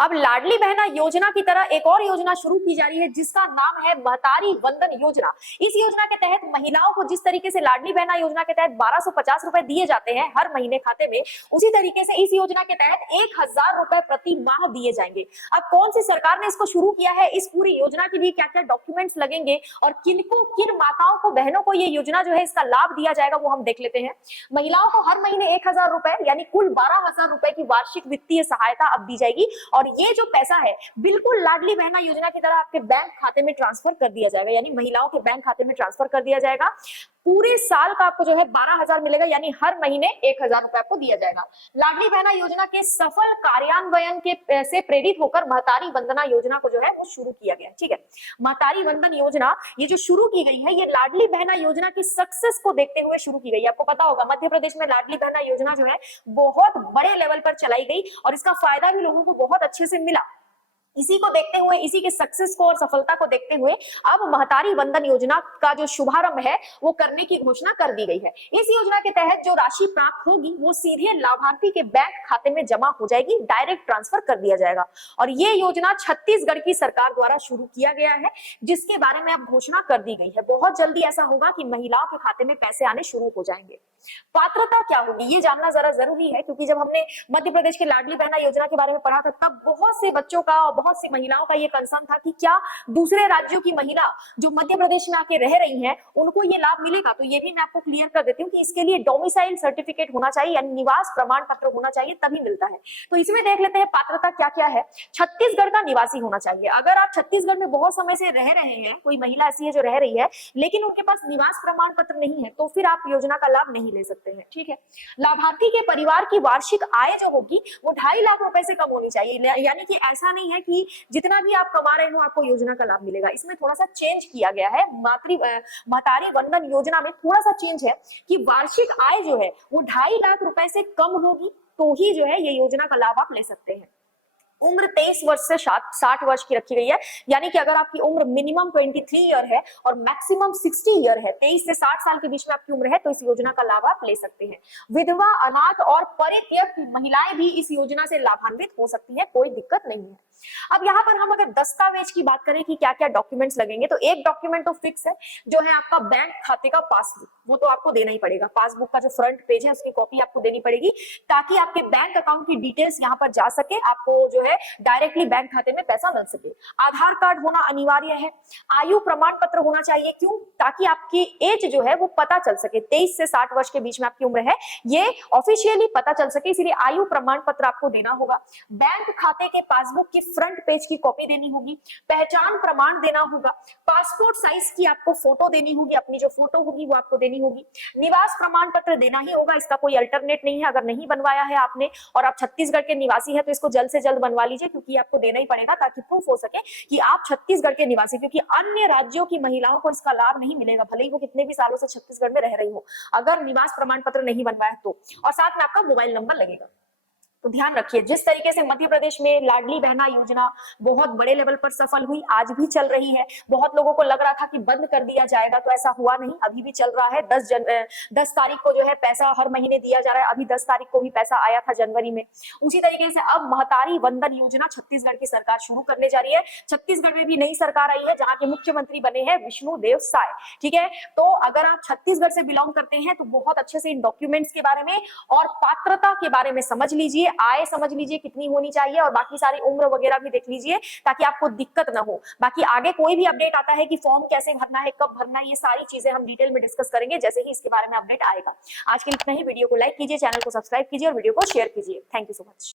अब लाडली बहना योजना की तरह एक और योजना शुरू की जा रही है जिसका नाम है महतारी वंदन योजना। इस योजना के तहत महिलाओं को जिस तरीके से लाडली बहना योजना के तहत 1250 रुपए दिए जाते हैं हर महीने खाते में, उसी तरीके से इस योजना के तहत 1000 रुपए प्रति माह दिए जाएंगे। अब कौन सी सरकार ने इसको शुरू किया है, इस पूरी योजना के लिए क्या क्या डॉक्यूमेंट्स लगेंगे और किन माताओं को, बहनों को ये योजना जो है इसका लाभ दिया जाएगा वो हम देख लेते हैं। महिलाओं को हर महीने 1000 रुपए यानी कुल 12,000 रुपए की वार्षिक वित्तीय सहायता अब दी जाएगी और ये जो पैसा है बिल्कुल लाडली बहना योजना की तरह आपके बैंक खाते में ट्रांसफर कर दिया जाएगा, यानी महिलाओं के बैंक खाते में ट्रांसफर कर दिया जाएगा। पूरे साल का आपको जो है 12,000 मिलेगा, यानी हर महीने 1000 रुपए आपको दिया जाएगा। लाडली बहना योजना के सफल कार्यान्वयन के से प्रेरित होकर महतारी वंदना योजना को जो है वो शुरू किया गया। ठीक है, महतारी वंदन योजना ये जो शुरू की गई है ये लाडली बहना योजना की सक्सेस को देखते हुए शुरू की गई है। आपको पता होगा मध्य प्रदेश में लाडली बहना योजना जो है बहुत बड़े लेवल पर चलाई गई और इसका फायदा भी लोगों को बहुत अच्छे से मिला। इसी को देखते हुए, इसी के सक्सेस को और सफलता को देखते हुए अब महतारी वंदन योजना का जो शुभारंभ है वो करने की घोषणा कर दी गई है। इस योजना के तहत जो राशि प्राप्त होगी वो सीधे लाभार्थी के बैंक खाते में जमा हो जाएगी, डायरेक्ट ट्रांसफर कर दिया जाएगा। और ये योजना छत्तीसगढ़ की सरकार द्वारा शुरू किया गया है जिसके बारे में अब घोषणा कर दी गई है। बहुत जल्दी ऐसा होगा कि महिलाओं के खाते में पैसे आने शुरू हो जाएंगे। पात्रता क्या होगी ये जानना जरा जरूरी है, क्योंकि जब हमने मध्य प्रदेश की लाडली बहना योजना के बारे में पढ़ा था तब बहुत से बच्चों का और बहुत सी महिलाओं का ये कंसर्न था कि क्या दूसरे राज्यों की महिला जो मध्य प्रदेश में आके रह रही हैं उनको ये लाभ मिलेगा। तो ये भी मैं आपको क्लियर कर देती हूँ कि इसके लिए डोमिसाइल सर्टिफिकेट होना चाहिए, यानी निवास प्रमाण पत्र होना चाहिए, तभी मिलता है। तो इसमें देख लेते हैं पात्रता क्या क्या है। छत्तीसगढ़ का निवासी होना चाहिए। अगर आप छत्तीसगढ़ में बहुत समय से रह रहे हैं, कोई महिला ऐसी है जो रह रही है लेकिन उनके पास निवास प्रमाण पत्र नहीं है, तो फिर आप योजना का लाभ नहीं ले सकते हैं। ठीक है, लाभार्थी के परिवार की वार्षिक आय जो होगी वो 2.5 लाख रुपए से कम होनी चाहिए, यानी कि ऐसा नहीं है कि जितना भी आप कमा रहे हो आपको योजना का लाभ मिलेगा। इसमें थोड़ा सा चेंज किया गया है, महतारी वंदन योजना में थोड़ा सा चेंज है कि वार्षिक आय जो है वो 2.5 लाख रुपए से कम होगी तो ही जो है ये योजना का लाभ आप ले सकते हैं। उम्र 23 वर्ष से 60 वर्ष की रखी गई है, यानी कि अगर आपकी उम्र मिनिमम 23 ईयर है और मैक्सिमम 60 ईयर है, 23 से 60 साल के बीच में आपकी उम्र है, तो इस योजना का लाभ आप ले सकते हैं। विधवा, अनाथ और परित्यक्त महिलाएं भी इस योजना से लाभान्वित हो सकती हैं, कोई दिक्कत नहीं है। अब यहाँ पर हम अगर दस्तावेज की बात करें कि क्या क्या डॉक्यूमेंट्स लगेंगे, तो एक डॉक्यूमेंट तो फिक्स है जो है आपका बैंक खाते का पासबुक, वो तो आपको देना ही पड़ेगा। पासबुक का जो फ्रंट पेज है उसकी कॉपी आपको देनी पड़ेगी ताकि आपके बैंक अकाउंट की डिटेल्स यहाँ पर जा सके, आपको जो है डायरेक्टली बैंक खाते में पैसा मिल सके। आधार कार्ड होना अनिवार्य है। आयु प्रमाण पत्र होना चाहिए, क्यों? ताकि आपकी एज जो है वो पता चल सके, 23 से 60 वर्ष के बीच में आपकी उम्र है ये ऑफिशियली पता चल सके, इसीलिए आयु प्रमाण पत्र आपको देना होगा। बैंक खाते के पासबुक की फ्रंट पेज की कॉपी देनी होगी। पहचान प्रमाण देना होगा। पासपोर्ट साइज की आपको फोटो देनी होगी, अपनी जो फोटो होगी वो आपको देनी होगी। निवास प्रमाण पत्र देना ही होगा, इसका कोई अल्टरनेट नहीं है। अगर नहीं बनवाया है आपने और आप छत्तीसगढ़ के निवासी है तो इसको जल्द से जल्द बनवा लीजिए, क्योंकि आपको देना ही पड़ेगा ताकि प्रूफ हो सके कि आप छत्तीसगढ़ के निवासी, क्योंकि अन्य राज्यों की महिलाओं को इसका लाभ नहीं मिलेगा, भले ही वो कितने भी सालों से छत्तीसगढ़ में रह रही हो, अगर निवास प्रमाण पत्र नहीं बनवाया तो। और साथ में आपका मोबाइल नंबर लगेगा। तो ध्यान रखिए, जिस तरीके से मध्य प्रदेश में लाडली बहना योजना बहुत बड़े लेवल पर सफल हुई, आज भी चल रही है। बहुत लोगों को लग रहा था कि बंद कर दिया जाएगा, तो ऐसा हुआ नहीं, अभी भी चल रहा है। 10 तारीख को जो है पैसा हर महीने दिया जा रहा है, अभी 10 तारीख को भी पैसा आया था जनवरी में। उसी तरीके से अब महतारी वंदन योजना छत्तीसगढ़ की सरकार शुरू करने जा रही है। छत्तीसगढ़ में भी नई सरकार आई है जहाँ के मुख्यमंत्री बने हैं विष्णुदेव साय। ठीक है, तो अगर आप छत्तीसगढ़ से बिलोंग करते हैं तो बहुत अच्छे से इन डॉक्यूमेंट्स के बारे में और पात्रता के बारे में समझ लीजिए, आय समझ लीजिए कितनी होनी चाहिए और बाकी सारी उम्र वगैरह भी देख लीजिए ताकि आपको दिक्कत ना हो। बाकी आगे कोई भी अपडेट आता है कि फॉर्म कैसे भरना है, कब भरना है, ये सारी चीजें हम डिटेल में डिस्कस करेंगे जैसे ही इसके बारे में अपडेट आएगा। आज के लिए इतना ही। वीडियो को लाइक कीजिए, चैनल को सब्सक्राइब कीजिए और वीडियो को शेयर कीजिए। Thank you so much.